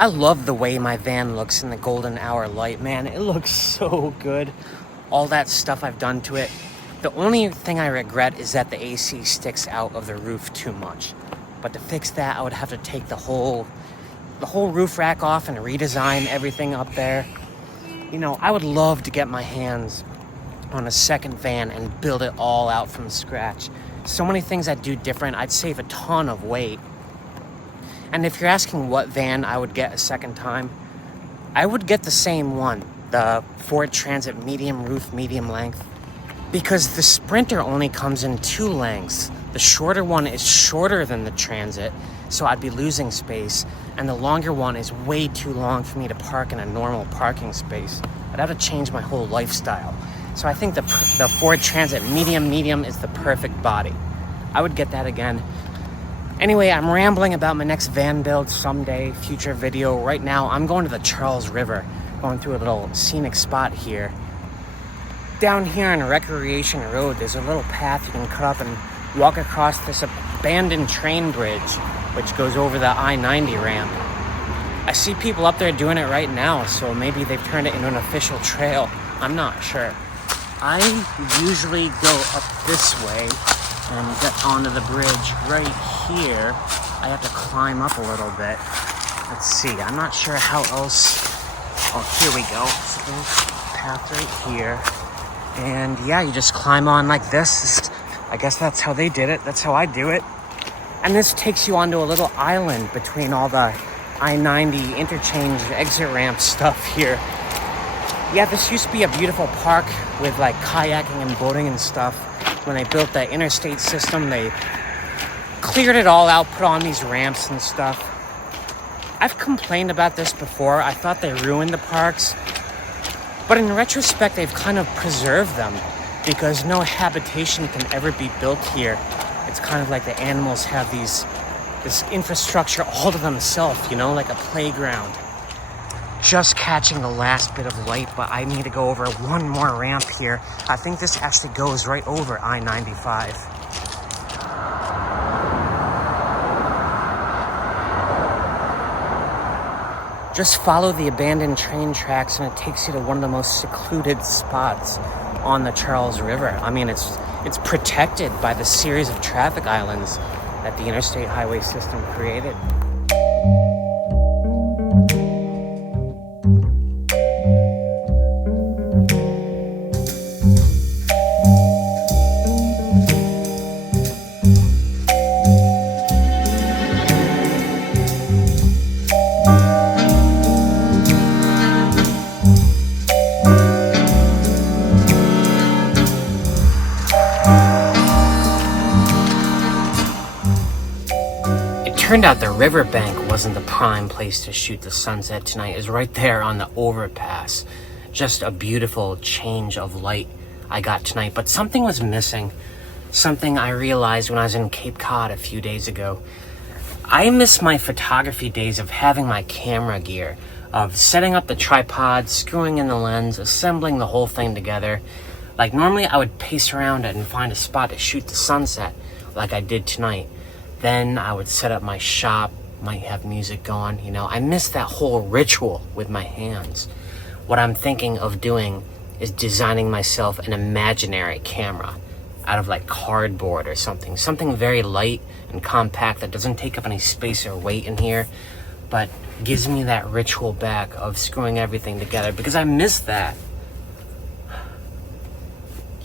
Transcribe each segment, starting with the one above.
I love the way my van looks in the golden hour light, man. It looks so good. All that stuff I've done to it. The only thing I regret is that the AC sticks out of the roof too much. But to fix that, I would have to take the whole roof rack off and redesign everything up there. You know, I would love to get my hands on a second van and build it all out from scratch. So many things I'd do different. I'd save a ton of weight. And if you're asking what van I would get a second time, I would get the same one, the Ford Transit medium roof, medium length, because the Sprinter only comes in 2 lengths. The shorter one is shorter than the Transit, so I'd be losing space, and the longer one is way too long for me to park in a normal parking space. I'd have to change my whole lifestyle. So I think the Ford Transit medium is the perfect body. I would get that again. Anyway, I'm rambling about my next van build someday, future video. Right now, I'm going to the Charles River, going through a little scenic spot here. Down here on Recreation Road, there's a little path you can cut up and walk across this abandoned train bridge, which goes over the I-90 ramp. I see people up there doing it right now, so maybe they've turned it into an official trail. I'm not sure. I usually go up this way and get onto the bridge right here. I have to climb up a little bit. Let's see, I'm not sure how else. Oh, here we go. So path right here. And yeah, you just climb on like this. I guess that's how they did it. That's how I do it. And this takes you onto a little island between all the I-90 interchange exit ramp stuff here. Yeah, this used to be a beautiful park with like kayaking and boating and stuff. When they built the interstate system, they cleared it all out, put on these ramps and stuff. I've complained about this before. I thought they ruined the parks. But in retrospect, they've kind of preserved them because no habitation can ever be built here. It's kind of like the animals have this infrastructure all to themselves, you know, like a playground. Just catching the last bit of light, but I need to go over one more ramp here. I think this actually goes right over I-95. Just follow the abandoned train tracks and it takes you to one of the most secluded spots on the Charles River. I mean, it's protected by the series of traffic islands that the interstate highway system created. Turned out the riverbank wasn't the prime place to shoot the sunset tonight. It was right there on the overpass. Just a beautiful change of light I got tonight, but something was missing. Something I realized when I was in Cape Cod a few days ago. I miss my photography days of having my camera gear, of setting up the tripod, screwing in the lens, assembling the whole thing together. Like normally I would pace around it and find a spot to shoot the sunset like I did tonight. Then I would set up my shop, might have music going, you know. I miss that whole ritual with my hands. What I'm thinking of doing is designing myself an imaginary camera out of like cardboard or something. Something very light and compact that doesn't take up any space or weight in here, but gives me that ritual back of screwing everything together because I miss that.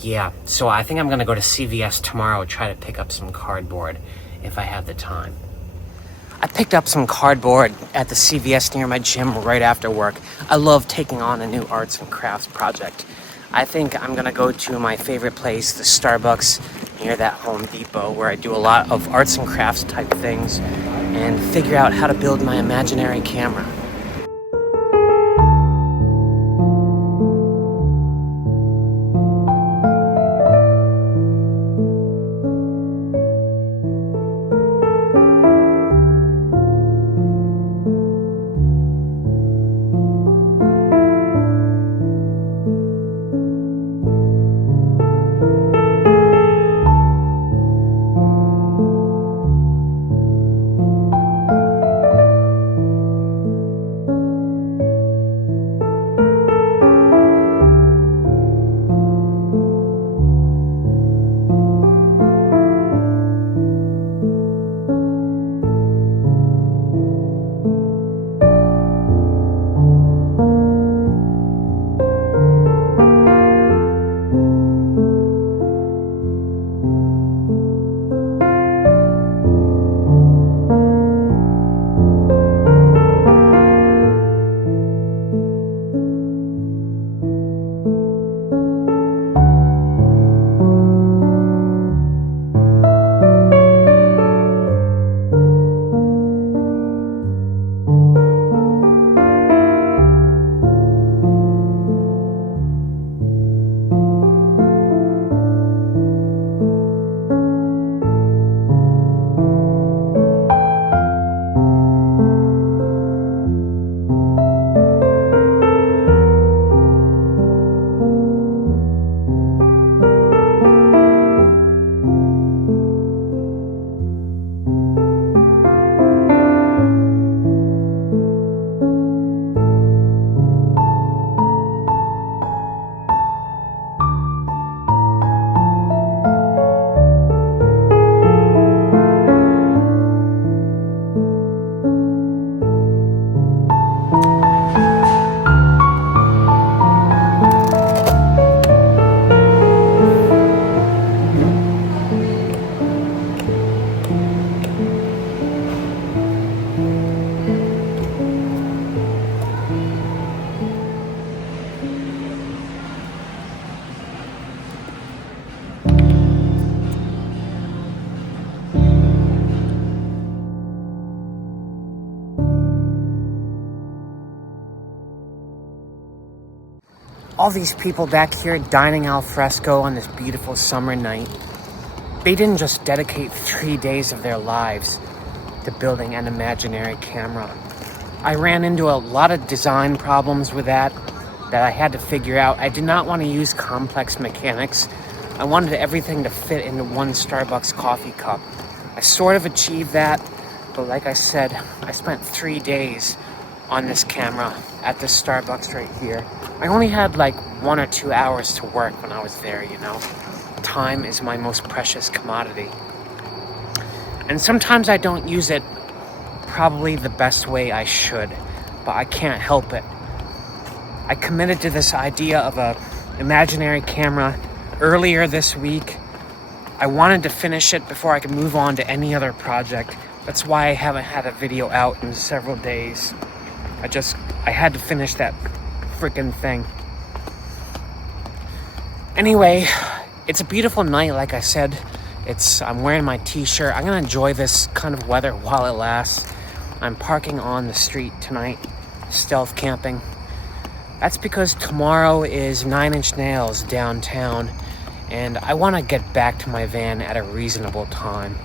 Yeah, so I think I'm gonna go to CVS tomorrow, try to pick up some cardboard if I have the time. I picked up some cardboard at the CVS near my gym right after work. I love taking on a new arts and crafts project. I think I'm gonna go to my favorite place, the Starbucks near that Home Depot, where I do a lot of arts and crafts type things and figure out how to build my imaginary camera. All these people back here dining al fresco on this beautiful summer night, they didn't just dedicate 3 days of their lives to building an imaginary camera. I ran into a lot of design problems with that I had to figure out. I did not want to use complex mechanics. I wanted everything to fit into one Starbucks coffee cup. I sort of achieved that, but like I said, I spent 3 days on this camera at this Starbucks right here. I only had like 1 or 2 hours to work when I was there, you know. Time is my most precious commodity. And sometimes I don't use it probably the best way I should, but I can't help it. I committed to this idea of a imaginary camera earlier this week. I wanted to finish it before I could move on to any other project. That's why I haven't had a video out in several days. I had to finish that freaking thing. Anyway, it's a beautiful night, like I said. I'm wearing my t-shirt. I'm gonna enjoy this kind of weather while it lasts. I'm parking on the street tonight, stealth camping. That's because tomorrow is 9 Inch Nails downtown, and I want to get back to my van at a reasonable time.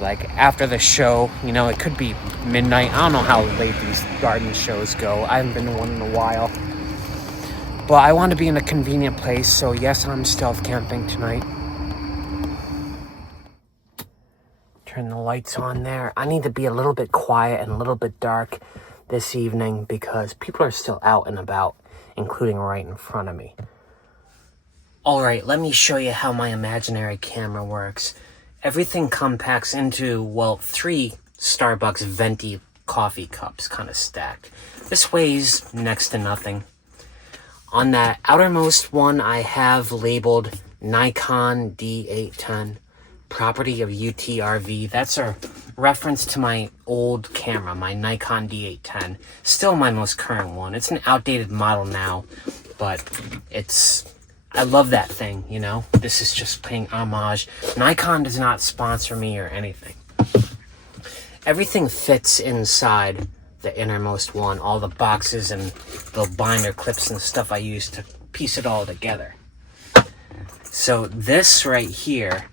Like after the show, you know, it could be midnight. I don't know how late these garden shows go. I haven't been to one in a while. But I want to be in a convenient place, so yes, I'm stealth camping tonight. Turn the lights on there. I need to be a little bit quiet and a little bit dark this evening because people are still out and about, including right in front of me. Alright, let me show you how my imaginary camera works. Everything compacts into, well, 3 Starbucks venti coffee cups kind of stacked. This weighs next to nothing. On that outermost one, I have labeled Nikon D810. Property of UTRV. That's a reference to my old camera, my Nikon D810. Still my most current one. It's an outdated model now, but I love that thing, you know? This is just paying homage. Nikon does not sponsor me or anything. Everything fits inside the innermost one, all the boxes and the binder clips and stuff I use to piece it all together. So this right here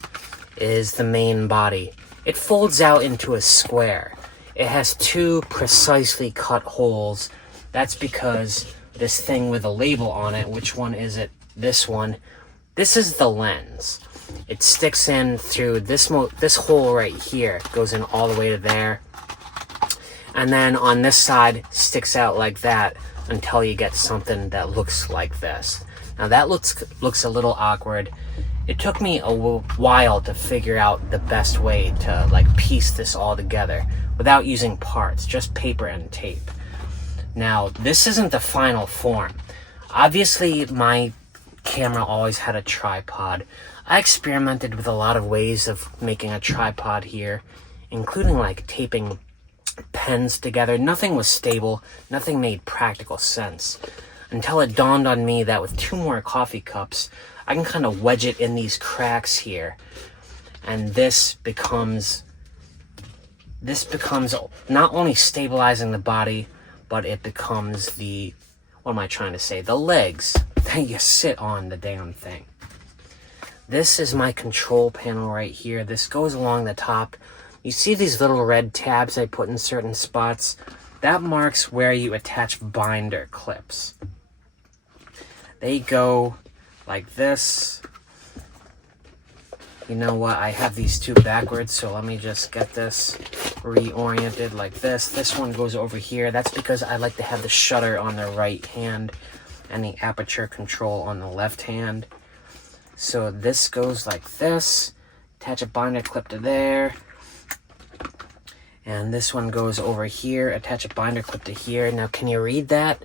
is the main body. It folds out into a square. It has 2 precisely cut holes. That's because this thing with a label on it, which one is it? This one. This is the lens. It sticks in through this hole right here. It goes in all the way to there. And then on this side, sticks out like that until you get something that looks like this. Now that looks a little awkward. It took me a while to figure out the best way to like piece this all together without using parts, just paper and tape. Now, this isn't the final form. Obviously, my camera always had a tripod. I experimented with a lot of ways of making a tripod here, including like taping pens together. Nothing was stable, nothing made practical sense, until it dawned on me that with 2 more coffee cups, I can kind of wedge it in these cracks here, and this becomes not only stabilizing the body, but it becomes the legs that you sit on the damn thing. This is my control panel right here. This goes along the top. You see these little red tabs I put in certain spots? That marks where you attach binder clips. They go like this. You know what? I have these 2 backwards, so let me just get this reoriented like this. This one goes over here. That's because I like to have the shutter on the right hand and the aperture control on the left hand. So this goes like this. Attach a binder clip to there. And this one goes over here. Attach a binder clip to here. Now, can you read that?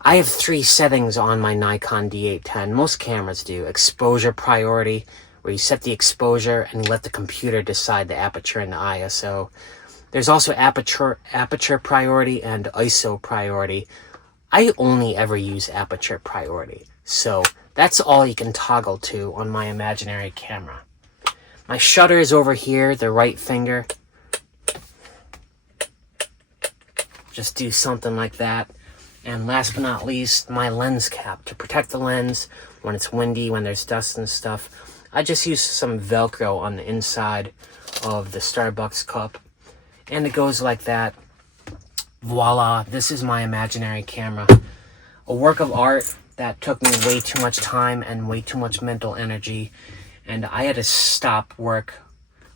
I have 3 settings on my Nikon D810. Most cameras do. Exposure priority, where you set the exposure and let the computer decide the aperture and the ISO. There's also aperture priority and ISO priority. I only ever use aperture priority, so that's all you can toggle to on my imaginary camera. My shutter is over here, the right finger. Just do something like that. And last but not least, my lens cap to protect the lens when it's windy, when there's dust and stuff. I just use some Velcro on the inside of the Starbucks cup, and it goes like that. Voila, this is my imaginary camera. A work of art that took me way too much time and way too much mental energy, and I had to stop work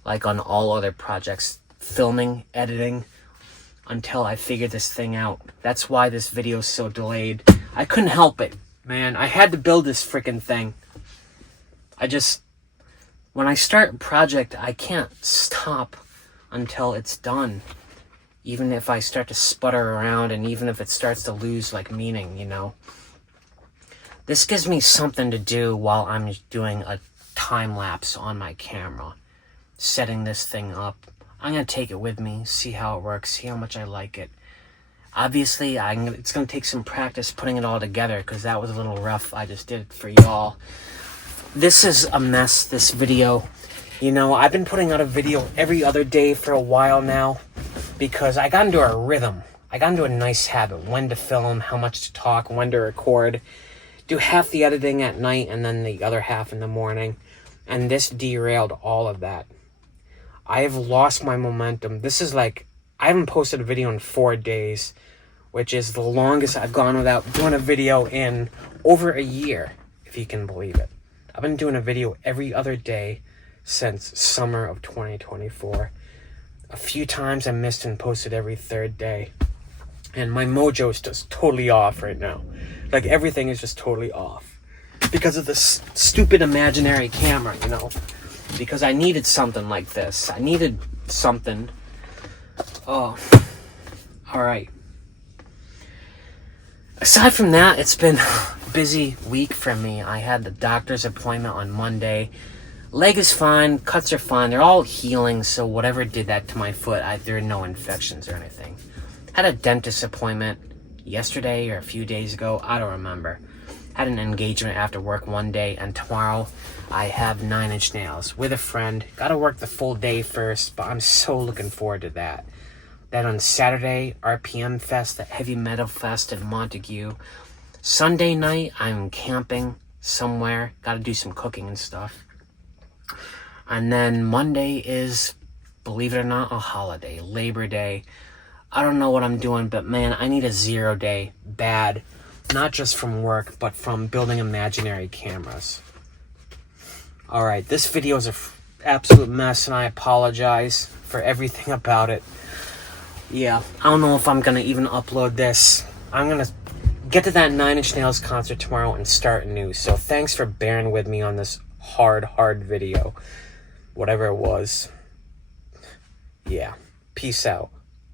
like on all other projects, filming, editing, until I figured this thing out. That's why this video is so delayed. I couldn't help it, man. I had to build this freaking thing. When I start a project, I can't stop until it's done. Even if I start to sputter around, and even if it starts to lose like meaning, you know. This gives me something to do while I'm doing a time lapse on my camera, setting this thing up. I'm gonna take it with me, see how it works, see how much I like it. Obviously, it's gonna take some practice putting it all together, because that was a little rough. I just did it for y'all. This is a mess, this video. You know, I've been putting out a video every other day for a while now, because I got into a rhythm. I got into a nice habit. When to film, how much to talk, when to record. Do half the editing at night and then the other half in the morning. And this derailed all of that. I have lost my momentum. This is like, I haven't posted a video in 4 days, which is the longest I've gone without doing a video in over a year, if you can believe it. I've been doing a video every other day since summer of 2024. A few times I missed and posted every third day. And my mojo is just totally off right now. Like, everything is just totally off. Because of this stupid imaginary camera, you know. Because I needed something like this. I needed something. Oh. Alright. Aside from that, it's been a busy week for me. I had the doctor's appointment on Monday. Leg is fine, cuts are fine, they're all healing, so whatever did that to my foot, there are no infections or anything. Had a dentist appointment yesterday or a few days ago, I don't remember. Had an engagement after work one day, and tomorrow I have 9 Inch Nails with a friend. Gotta work the full day first, but I'm so looking forward to that. Then on Saturday, RPM Fest, the Heavy Metal Fest in Montague. Sunday night, I'm camping somewhere. Gotta do some cooking and stuff. And then Monday is, believe it or not, a holiday, Labor Day. I don't know what I'm doing, but man, I need a 0 day, bad. Not just from work, but from building imaginary cameras. Alright, this video is an absolute mess, and I apologize for everything about it. Yeah, I don't know if I'm gonna even upload this. I'm gonna get to that 9 Inch Nails concert tomorrow and start new. So thanks for bearing with me on this hard video. Whatever it was. Yeah. Peace out.